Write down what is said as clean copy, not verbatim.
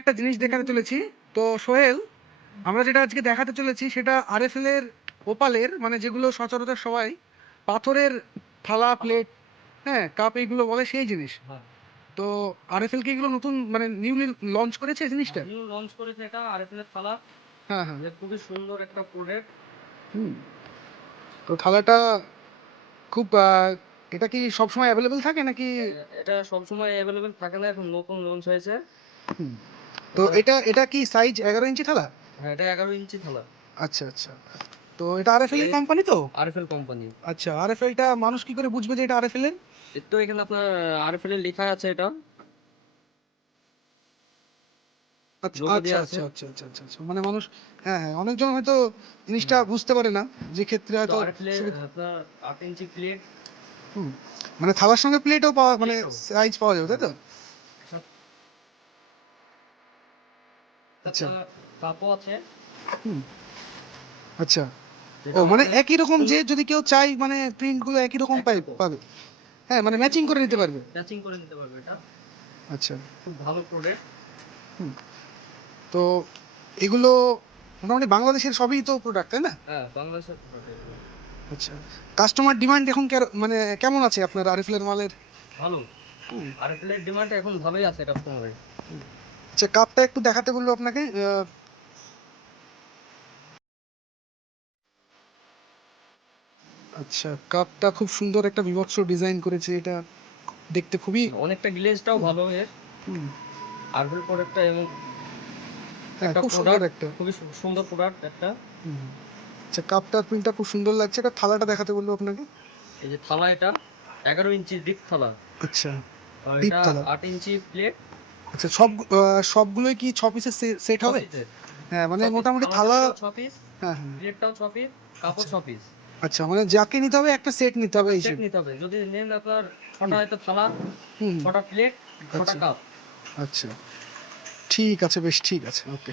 একটা জিনিস দেখাতে চলেছি। তো সোহেল, আমরা যেটা আজকে দেখাতে চলেছি সেটা আরএফএল এর ওপালের, মানে যেগুলো সচরাচর সবাই পাথরের থালা, প্লেট, হ্যাঁ, কাপ এইগুলো বলে সেই জিনিস। হ্যাঁ, তো আরএফএল কি এগুলো নতুন মানে নিউলি লঞ্চ করেছে এই জিনিসটা? নিউ লঞ্চ করেছে এটা আরএফএল এর থালা। হ্যাঁ হ্যাঁ। এটা খুবই সুন্দর একটা প্রোডাক্ট। হুম। তো থালাটা খুব এটা কি সবসময় অ্যাভেলেবেল থাকে নাকি? এটা সবসময় অ্যাভেলেবেল থাকে না, এখন নতুন লঞ্চ হয়েছে। হুম। তো এটা এটা এটা কি সাইজ 11 ইঞ্চি থালা? হ্যাঁ, এটা 11 ইঞ্চি থালা। আচ্ছা আচ্ছা। তো এটা আরএফএল এর কোম্পানি তো? RFL company. আচ্ছা, আরএফএলটা মানুষ কি করে বুঝবে যে এটা আরএফএল এর? এর তো এখানে আপনার আরএফএল এর লেখা আছে, এটা আচ্ছা লোগো আচ্ছা দেওয়া আছে। আচ্ছা আচ্ছা আচ্ছা আচ্ছা আচ্ছা। মানে মানুষ, হ্যাঁ হ্যাঁ, অনেকজন হয়তো জিনিসটা বুঝতে পারে না, যে ক্ষেত্রে তো হয়তো আরএফএল এর আপনার 8 ইঞ্চি প্লেট। হুম, মানে থালার সঙ্গে প্লেটও পাওয়া, মানে প্লেটও সাইজ পাওয়া যাবে, তাই তো? আচ্ছা। কাপও আছে, হুম। আচ্ছা। ও যেটা মানে আমাদের একই রকম, যে যদি কেউ চাই মানে প্রিন্ট গুলো একই রকম পাবে। হ্যাঁ, মানে ম্যাচিং করে নিতে পারবে। ম্যাচিং করে নিতে পারবে। এটা আচ্ছা। খুব ভালো প্রোডাক্ট। হুম। তো এগুলো মোটামুটি বাংলাদেশের সবই তো প্রোডাক্ট, তাই না? হ্যাঁ, বাংলাদেশের প্রোডাক্ট এগুলো। আচ্ছা। কাস্টমার ডিমান্ড এখন মানে কেমন আছে আপনার আরএফএল এর মালের? ভালো। হুম। আরএফএল এর ডিমান্ড এখন ভালোই আছে কাস্টমারের। আচ্ছা, কাপটা একটু দেখাতে বলবো আপনাকে। আচ্ছা, কাপটা খুব সুন্দর একটা বিভৎস ডিজাইন করেছে, এটা দেখতে খুবই অনেকটা গ্লেজটাও ভালো এর। হুম, আরএফএল প্রোডাক্টটা এবং হ্যাঁ, একটা খুব সুন্দর প্রোডাক্ট, একটা খুবই সুন্দর প্রোডাক্ট একটা। হুম। আচ্ছা, কাপটার প্রিন্টটা খুব সুন্দর লাগছে। এটা থালাটা দেখাতে বলবো আপনাকে। এই যে থালা, এটা 11 ইঞ্চি ডিপ থালা। আচ্ছা, আর ডিপ এটা থালা। 8 ইঞ্চি প্লেট। আচ্ছা, সবগুলোই কি 6 পিসের সেট 6 হবে? পিসের। হ্যাঁ, মানে 6 পিস মোটামুটি থালাটা থালা। পুরো 6 পিস, হ্যাঁ হ্যাঁ। প্লেটটাও 6 পিস, কাপও আচ্ছা 6 পিস। আচ্ছা, মানে যাকে নিতে হবে একটা সেট নিতে হবে একটা এই সেট হিসেবে। নিতে হবে। যদি নেন আপনার 6টা হুম হয়তো থালা, হুম। 6টা প্লেট, 6টা আচ্ছা কাপ। আচ্ছা, ঠিক আছে, বেশ ঠিক আছে, ওকে।